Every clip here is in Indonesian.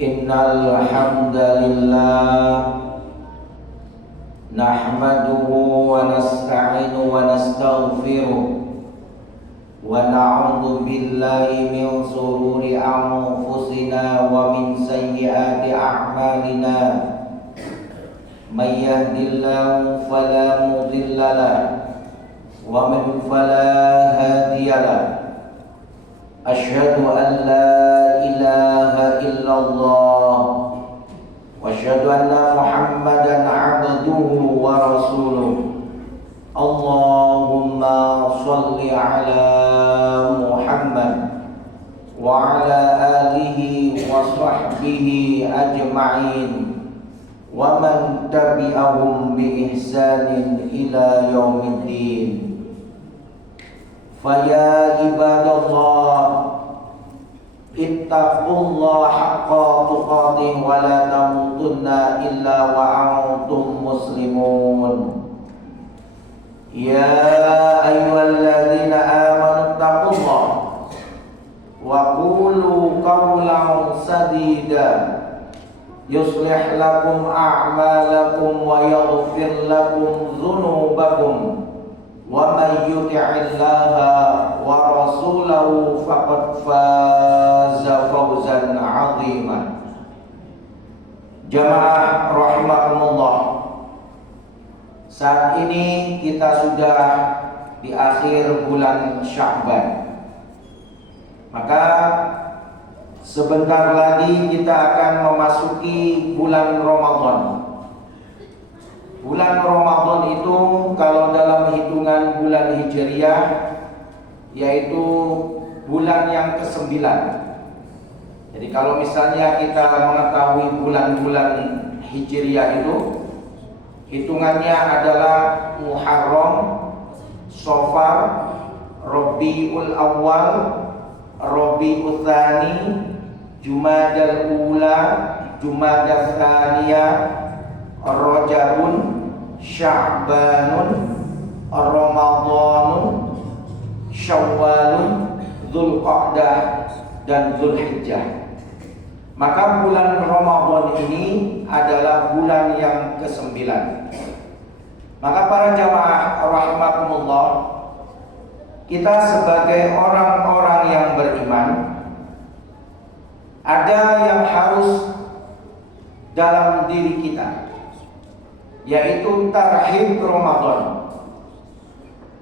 Innal hamdalillah nahmaduhu wa nasta'inu wa nastaghfiruh wa na'udzu billahi min shururi anfusina wa min sayyiati a'malina. May yahdihillahu fala mudilla lahu wa man fala hadiya lahu. Asyhadu an la ilaha illallah wa asyhadu anna Muhammadan 'abduhu wa rasuluh. Allahumma shalli ala Muhammad wa ala alihi wa sahbihi ajma'in wa man tabi'ahum bi ihsanin ila yaumiddin. Faya ibadallah ittaqullaha haqqa tuqatih wa la tamutunna illa wa antum muslimun. Ya ayyuhalladzina amanu taqullaha wa qulu qawlan sadida yuslih lakum a'malakum wa yaghfir lakum dzunubakum. Wa may yuti'illaha wa rasulahu faqad faza fawzan 'azima. Jamaah rahimakumullah, saat ini kita sudah di akhir bulan Sya'ban. Maka sebentar lagi kita akan memasuki bulan Ramadan. Bulan Ramadan itu kalau dalam hitungan bulan Hijriah yaitu bulan yang ke-9. Jadi kalau misalnya kita mengetahui bulan-bulan Hijriah itu hitungannya adalah Muharram, Shafar, Rabiul Awal, Rabiul Tsani, Jumadal Ula, Jumadal Tsaniyah, Rajabun, Sya'banun, Ramadanun, Syawalun, Dzulqa'dah dan Dzulhijjah. Maka bulan Ramadan ini adalah bulan yang ke-9. Maka para jamaah rahimakumullah, kita sebagai orang-orang yang beriman, ada yang harus dalam diri kita, yaitu tarhib Ramadan.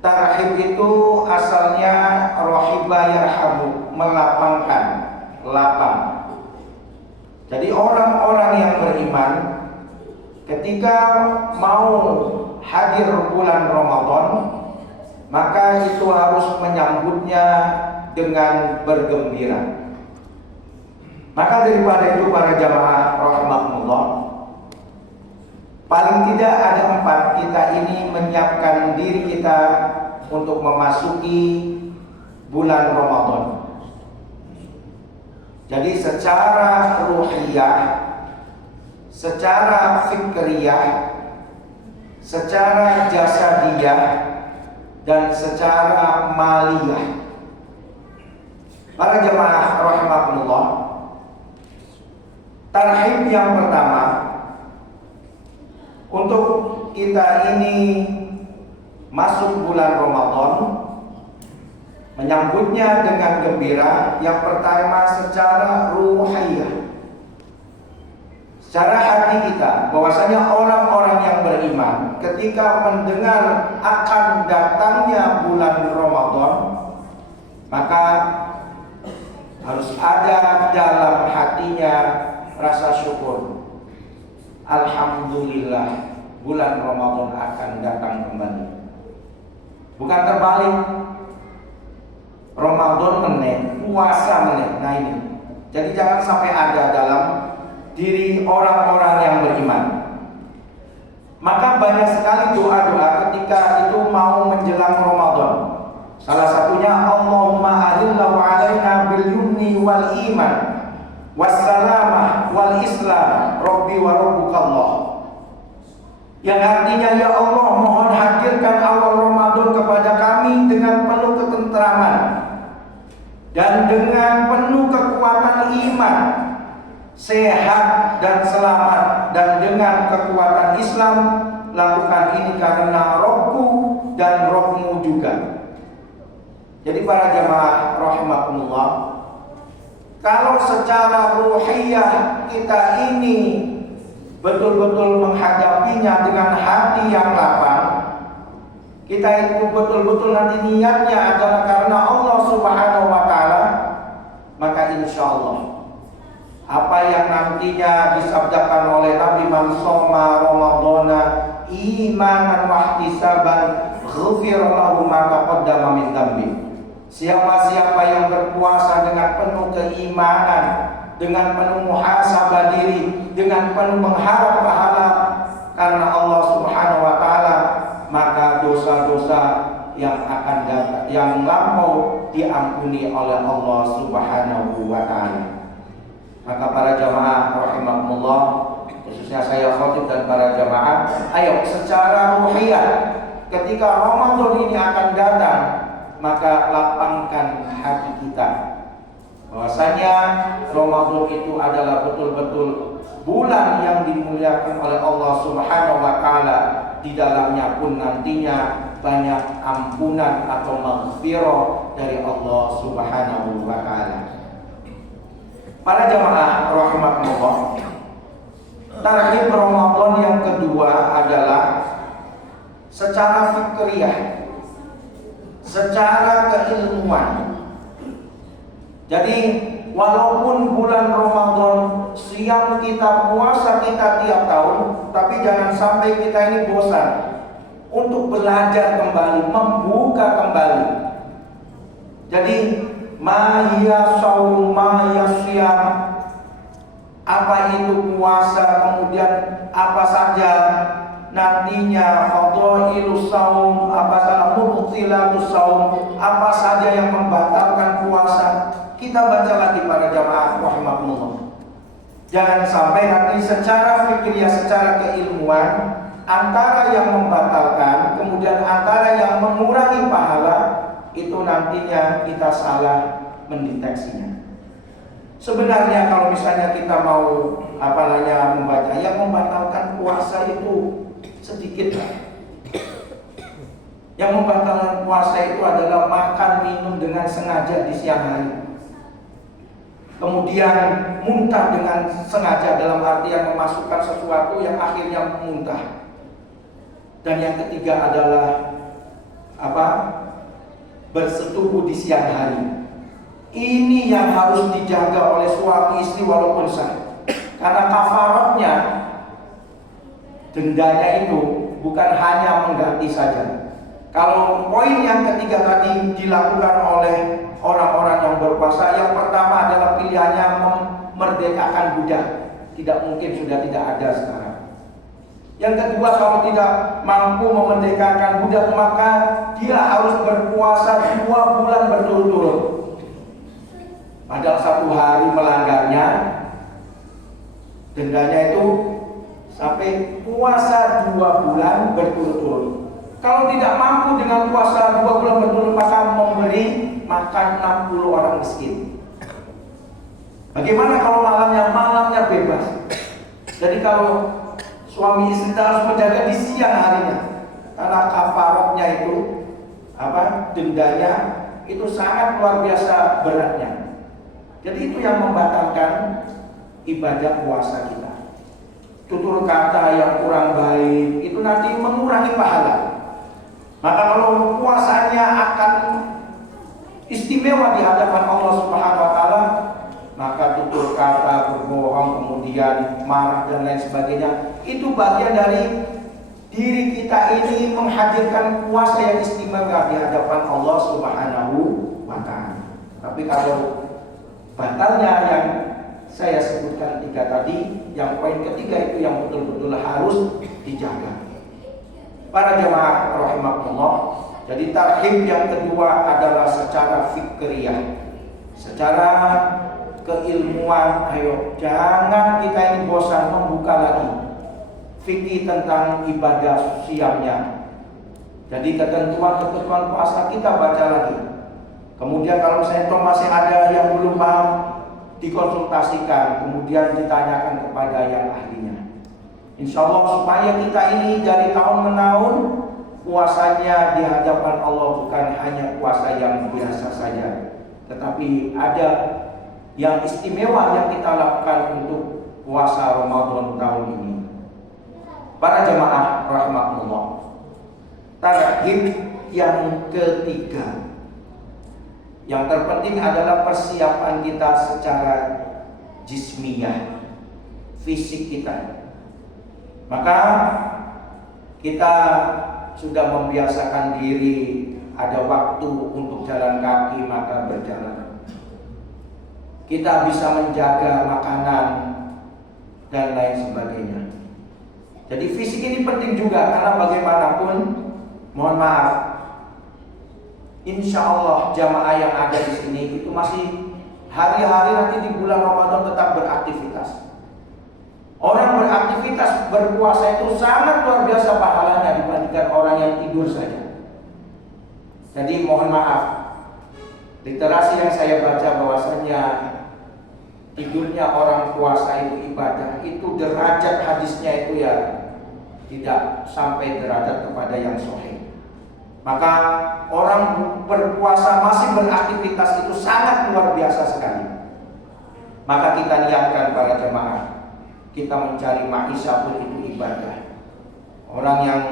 Tarhib itu asalnya rohiba yarhabu, melapangkan, lapang. Jadi orang-orang yang beriman ketika mau hadir bulan Ramadan, maka itu harus menyambutnya dengan bergembira. Maka daripada itu para jamaah rahimakumullah, paling tidak ada 4 kita ini menyiapkan diri kita untuk memasuki bulan Ramadan. Jadi secara ruhiyah, secara fikriyah, secara jasadiyah, dan secara maliyah. Para jamaah rahimakumullah, tarhib yang pertama untuk kita ini masuk bulan Ramadan, menyambutnya dengan gembira. Yang pertama secara ruhiyah, secara hati kita, bahwasanya orang-orang yang beriman ketika mendengar akan datangnya bulan Ramadan, maka harus ada dalam hatinya rasa syukur. Alhamdulillah, bulan Ramadan akan datang kembali. Bukan terbalik, Ramadan meneh, puasa meneh. Nah ini, jadi jangan sampai ada dalam diri orang-orang yang beriman. Maka banyak sekali doa-doa ketika itu mau menjelang Ramadan. Salah satunya Allahumma ahillahu alaina bil yumni wal iman wassalamah wal islam rabbi wa rabbukallah. Yang artinya, ya Allah, mohon hadirkan awal Ramadan kepada kami dengan penuh ketentraman dan dengan penuh kekuatan iman sehat dan selamat dan dengan kekuatan Islam, lakukan ini karena Robku dan Robmu juga. Jadi para jamaah rahimakumullah, kalau secara ruhiyah kita ini betul-betul menghadapinya dengan hati yang lapang, kita itu betul-betul nanti niatnya adalah karena Allah Subhanahu wa Ta'ala, maka insya Allah apa yang nantinya disabdakan oleh Nabi, man shoma Ramadhana imanan wa ihtisaban ghufira lahu ma taqaddama min dhanbi. Siapa-siapa yang berpuasa dengan penuh keimanan, dengan penuh muhasabah diri, dengan penuh mengharap pahala karena Allah Subhanahu wa Ta'ala, maka dosa-dosa yang akan datang, yang lampau, diampuni oleh Allah Subhanahu wa Ta'ala. Maka para jamaah rahimakumullah, khususnya saya khatib dan para jamaah, ayo secara ruhiyah ketika Ramadan ini akan datang, maka lapangkan hati kita bahwasanya Ramadan itu adalah betul-betul bulan yang dimuliakan oleh Allah Subhanahu wa Ta'ala. Di dalamnya pun nantinya banyak ampunan atau maghfirah dari Allah Subhanahu wa Ta'ala. Para jamaah rahimakumullah, tarhib Ramadan yang kedua adalah secara fikriyah, secara keilmuan. Jadi walaupun bulan Ramadan siang kita, puasa kita tiap tahun, tapi jangan sampai kita ini bosan untuk belajar kembali, membuka kembali. Jadi Mahia saum, mahia siyam, apa itu puasa, kemudian apa saja nantinya fadhailus saum, apa saja mubtilatus saum, apa saja yang membatalkan puasa. Kita baca lagi para jamaah rahimakumullah. Jangan sampai nanti secara fikih, secara keilmuan, antara yang membatalkan, kemudian antara yang mengurangi pahala, itu nantinya kita salah mendeteksinya. Sebenarnya kalau misalnya kita mau membaca yang membatalkan puasa itu sedikit. Yang membatalkan puasa itu adalah makan minum dengan sengaja di siang hari, kemudian muntah dengan sengaja dalam artian memasukkan sesuatu yang akhirnya muntah, dan yang ketiga adalah bersetubuh di siang hari. Ini yang harus dijaga oleh suami istri walaupun sah, karena kafaratnya, dendanya itu bukan hanya mengganti saja. Kalau poin yang ketiga tadi dilakukan oleh orang-orang yang berpuasa, yang pertama adalah pilihannya memerdekakan budak, tidak mungkin, sudah tidak ada sekarang. Yang kedua, kalau tidak mampu memerdekakan budak, maka dia harus berpuasa 2 bulan berturut-turut. Padahal 1 hari melanggarnya, dendanya itu sampai puasa 2 bulan berturut-turut. Kalau tidak mampu dengan puasa 2 bulan berturut-turut, maka memberi makan 60 orang miskin. Bagaimana kalau malamnya bebas? Jadi kalau suami istri harus menjaga di siang harinya, karena kafaratnya itu dendanya itu sangat luar biasa beratnya. Jadi itu yang membatalkan ibadah puasa kita. Tutur kata yang kurang baik itu nanti mengurangi pahala. Maka kalau puasanya akan istimewa di hadapan Allah Subhanahu wa Ta'ala, maka tutur kata, berbohong, kemudian marah dan lain sebagainya, itu bagian dari diri kita ini menghadirkan puasa yang istimewa di hadapan Allah Subhanahu wa Ta'ala. Tapi kalau batalnya yang saya sebutkan 3 tadi, yang poin ketiga itu yang betul-betul harus dijaga. Para jemaah rahimakumullah, jadi tarhib yang kedua adalah secara fikriyah, secara keilmuan. Ayo, jangan kita ini bosan membuka lagi fikih tentang ibadah siamnya. Jadi ketentuan-ketentuan puasa kita baca lagi. Kemudian kalau misalnya masih ada yang belum paham, dikonsultasikan, kemudian ditanyakan kepada yang ahlinya. Insya Allah supaya kita ini dari tahun ke tahun puasanya di hadapan Allah bukan hanya puasa yang biasa saja, tetapi ada yang istimewa yang kita lakukan untuk puasa Ramadan tahun ini. Para jamaah rahmatullah, tarhib yang ketiga, yang terpenting adalah persiapan kita secara jismiyah, fisik kita. Maka kita sudah membiasakan diri, ada waktu untuk jalan kaki maka berjalan. Kita bisa menjaga makanan dan lain sebagainya. Jadi fisik ini penting juga, karena bagaimanapun, mohon maaf, insya Allah jamaah yang ada di sini itu masih hari-hari nanti di bulan Ramadan tetap beraktivitas. Orang beraktivitas berpuasa itu sangat luar biasa pahalanya dibandingkan orang yang tidur saja. Jadi mohon maaf, literasi yang saya baca bahwasanya tidurnya orang puasa itu ibadah, itu derajat hadisnya itu ya tidak sampai derajat kepada yang sahih. Maka orang berpuasa masih beraktivitas itu sangat luar biasa sekali. Maka kita niatkan para jemaah, kita mencari maisha pun itu ibadah. Orang yang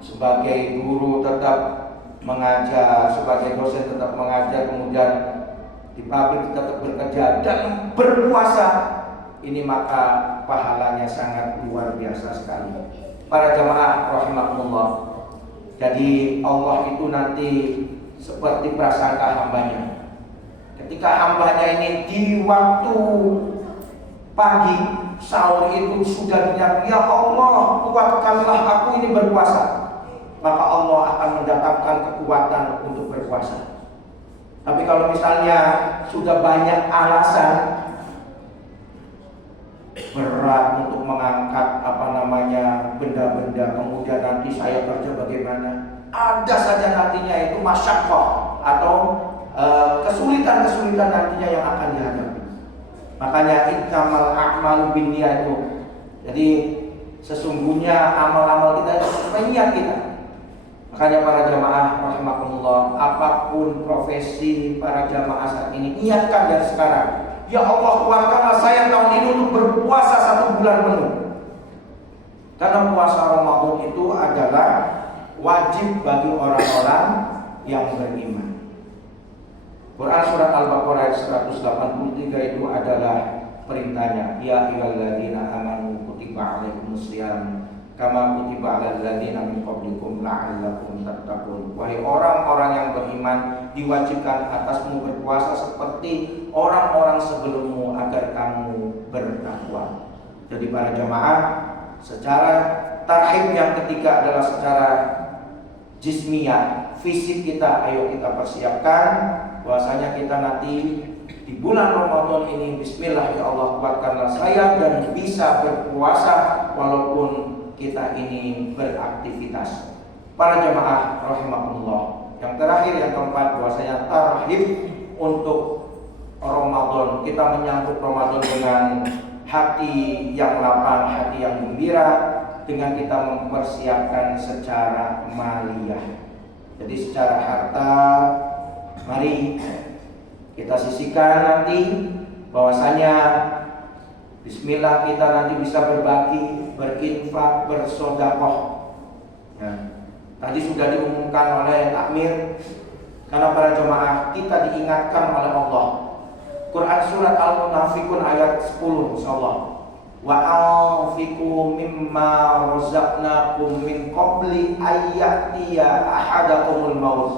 sebagai guru tetap mengajar, sebagai dosen tetap mengajar, kemudian di pabrik tetap bekerja dan berpuasa, ini maka pahalanya sangat luar biasa sekali. Para jamaah rahimakumullah, jadi Allah itu nanti seperti prasangka hambanya. Ketika hambanya ini di waktu pagi sahur itu sudah niat, ya Allah kuatkanlah aku ini berpuasa, maka Allah akan mendatangkan kekuatan untuk berpuasa. Tapi kalau misalnya sudah banyak alasan, berat untuk mengangkat benda-benda, kemudian nanti saya kerja bagaimana, ada saja nantinya itu masyaqqah atau kesulitan-kesulitan nantinya yang akan dihadapi. Makanya innamal a'malu binniyat itu. Jadi sesungguhnya amal-amal kita itu sesuai niat kita. Makanya para jamaah rahimakumullah, apapun profesi para jamaah saat ini, niatkan dari sekarang. Ya Allah, kuatkanlah saya tahun ini untuk berpuasa 1 bulan penuh. Karena puasa Ramadan itu adalah wajib bagi orang-orang yang beriman. Quran surat Al-Baqarah ayat 183 itu adalah perintahnya, ya ayyuhalladzina amanu kutiba alaikumusiyam kama kutiba alal ladzina min qablikum la'allakum tattaqun. Wahai orang-orang yang beriman, diwajibkan atasmu berpuasa seperti orang-orang sebelummu agar kamu bertakwa. Jadi para jamaah, secara tarhib yang ketiga adalah secara jismiyah, fisik kita, ayo kita persiapkan bahwasanya kita nanti di bulan Ramadan ini, bismillah ya Allah kuatkanlah saya dan bisa berpuasa walaupun kita ini beraktivitas. Para jamaah rahimakumullah, yang terakhir yang keempat bahwasanya tarhib untuk Ramadan, kita menyambut Ramadan dengan hati yang lapang, hati yang gembira, dengan kita mempersiapkan secara maliyah. Jadi secara harta, mari kita sisihkan nanti bahwasanya bismillah kita nanti bisa berbagi, berinfak, bersedekah. Ya. Tadi sudah diumumkan oleh takmir, karena para jemaah kita diingatkan oleh Allah. Quran surat Al-Munafiqun ayat 10 insyaallah. Wa anfiqu mimma razaqnakum min qabli ayyatiya ahadakumul maut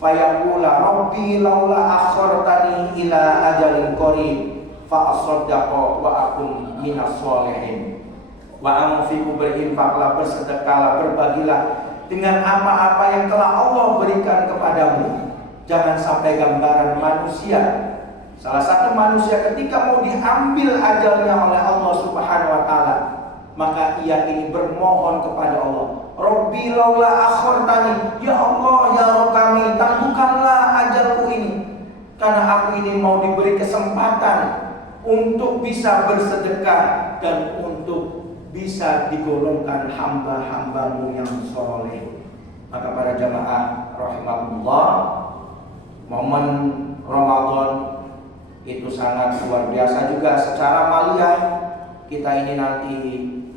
fayaqula rabbi laula akhartani ila ajalin qarib fa asaddaqa wa akun minas sholihin. Wa anfiqu, berinfaklah, bersedekahlah, berbagilah dengan apa-apa yang telah Allah berikan kepadamu. Jangan sampai gambaran manusia. Salah satu manusia ketika mau diambil ajalnya oleh Allah Subhanahu wa taala, maka ia ini bermohon kepada Allah, Rabbi laula akhartani, ya Allah ya Rabb kami, tangguhkanlah ajalku ini, karena aku ini mau diberi kesempatan untuk bisa bersedekah dan untuk bisa digolongkan hamba-hambamu yang soleh. Maka para jamaah rahimahullah, momen Ramadan itu sangat luar biasa juga secara maliyah. Kita ini nanti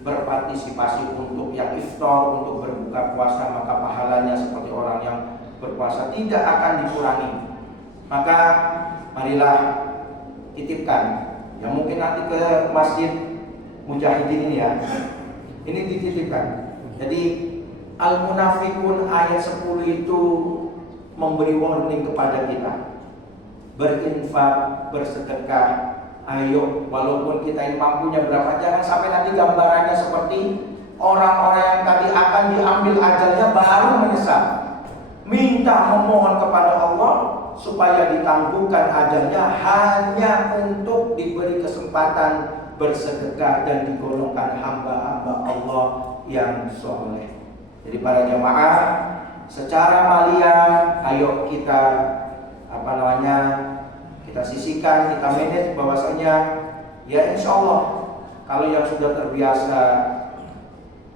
berpartisipasi untuk yang iftar, untuk berbuka puasa, maka pahalanya seperti orang yang berpuasa tidak akan dikurangi. Maka marilah titipkan, ya mungkin nanti ke Masjid Mujahidin ini ya, ini dititipkan. Jadi Al-Munafikun ayat 10 itu memberi warning kepada kita, berinfak, bersedekah. Ayo, walaupun kita ini mampunya berapa, jangan sampai nanti gambarannya seperti orang-orang yang tadi akan diambil ajalnya baru menyesal. Minta memohon kepada Allah supaya ditangguhkan ajalnya hanya untuk diberi kesempatan bersedekah dan digolongkan hamba-hamba Allah yang soleh. Jadi para jamaah, secara maliyah, ayo kita kita sisihkan, kita manage bahwasanya ya insya Allah kalau yang sudah terbiasa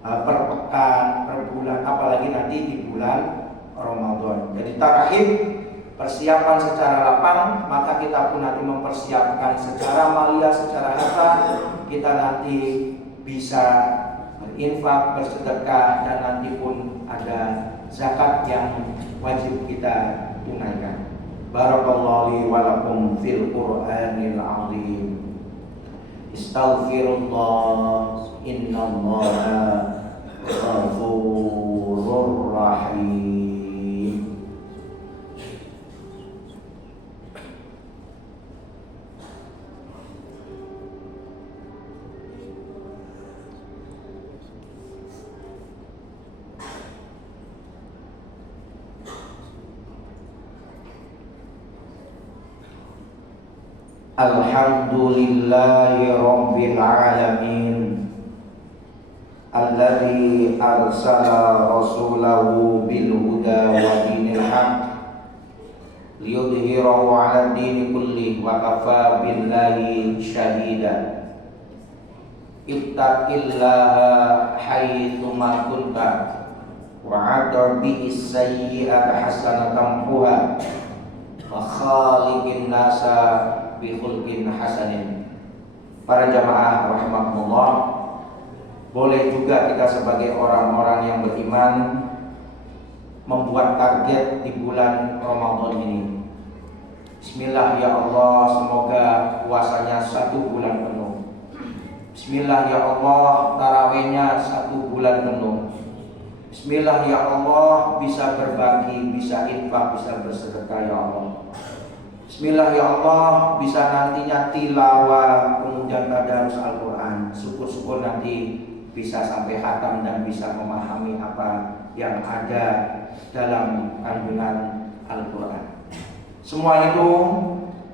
per pekan, per bulan, apalagi nanti di bulan Ramadan. Jadi tarhib, persiapan secara lapang, maka kita pun nanti mempersiapkan secara maliyah, secara harta, kita nanti bisa berinfak, bersedekah, dan nanti pun ada zakat yang wajib kita tunaikan. Barakallahu li wa lakum fil Qur'anil azim. Astaghfirullah, innallaha ghafurur rahim. Alhamdulillahi Rabbil Alamin, alladzi arsala rasulahu bil huda wa dinil haq liyudhhirahu 'ala dini kulli wa kafa billahi shahida. Ittaqillaha haitsu ma kunta wa 'adhibi'is sayyi'ata hasanatan tamhuha wa khaliqin nasa bi khulqin hasanin. Para jamaah rahimakumullah, boleh juga kita sebagai orang-orang yang beriman membuat target di bulan Ramadan ini. Bismillah ya Allah, semoga puasanya 1 bulan penuh. Bismillah ya Allah, tarawihnya 1 bulan penuh. Bismillah ya Allah, bisa berbagi, bisa infak, bisa bersedekah ya Allah. Bismillah ya Allah, bisa nantinya tilawah, kemudian tadarus Al-Quran. Syukur-syukur nanti bisa sampai khatam dan bisa memahami apa yang ada dalam kandungan Al-Quran. Semua itu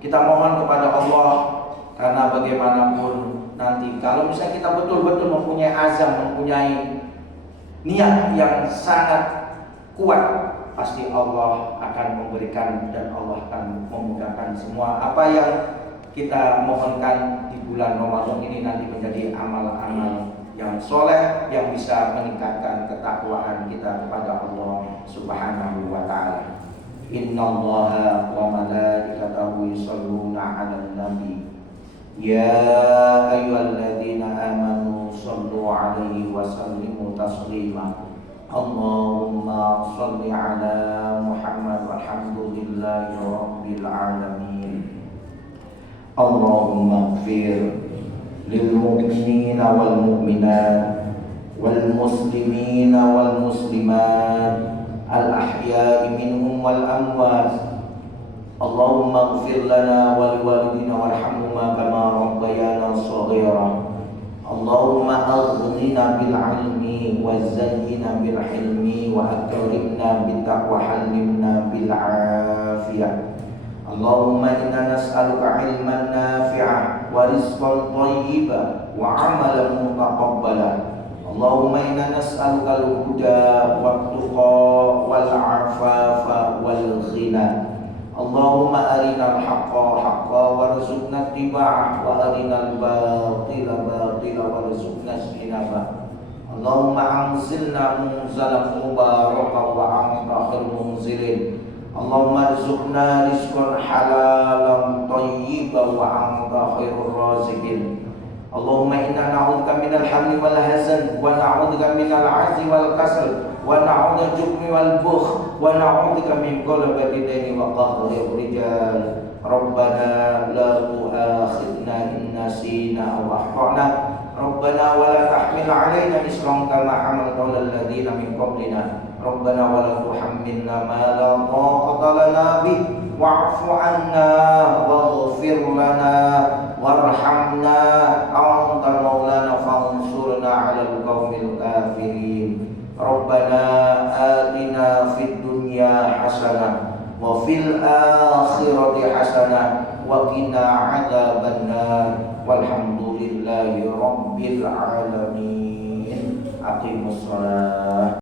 kita mohon kepada Allah, karena bagaimanapun nanti kalau misalnya kita betul-betul mempunyai azam, mempunyai niat yang sangat kuat, pasti Allah akan memberikan dan Allah akan memudahkan semua apa yang kita mohonkan di bulan Ramadan ini nanti menjadi amal-amal yang soleh yang bisa meningkatkan ketakwaan kita kepada Allah Subhanahu wa ta'ala. Innallaha wa malaikatahu yusholluna 'alan nabi ya ayyuhalladzina amanu shallu 'alaihi wa sallimu taslima. Allahumma shalli ala Muhammad walhamdulillahi rabbil alamin. Allahumma ighfir lil mu'minina wal mu'minat wal muslimina wal muslimat al ahya'i minhum wal amwat. Allahumma ighfir lana wa liwalidina warhamhuma kama rabbayana shaghira. Allahumma aghnina bil ilmi wa zayyina bil hilmi wa akrimna bit taqwa halimna bil afiyah. Allahumma inna nas'aluka ilman nafi'an wa rizqan thayyiban wa amalan mutaqabbalan. Allahumma inna nas'aluka al-huda wat tuqa wal afafa wal ghina. Allahumma arinal haqqa haqqa warzuqna ittiba'ah wa arinal batila batila warzuqna ijtinabah. Allahumma anzilna munzalan mubarakan wa anta khairul munzilin. Allahumma arzuqna rizqan halalan thayyiban wa anta khairur raziqin. Allahumma inna na'udzubika minal hammi wal hazan wa na'udzubika minal 'ajzi wal kasal wa na'udzubika jubni wal bukhl wa na'udzubika min ghalabati daini wa qahri rijal. Rabbana la tu'akhidna in nasina aw akhtana. Rabbana wa la tahmil 'alaina isran kama hamaltahu 'alal ladzina min qablina. Rabbana wa la tuhammilna ma la taqata lana bih wa'fu 'anna waghfir lana warhamna anta maulana fansurna 'alal qaumil kafirin. Rabbana atina fid dunya hasanah wa fil akhirati hasanah wa qina 'adzabannar. Walhamdulillahi rabbil alamin. Aqimus shalah.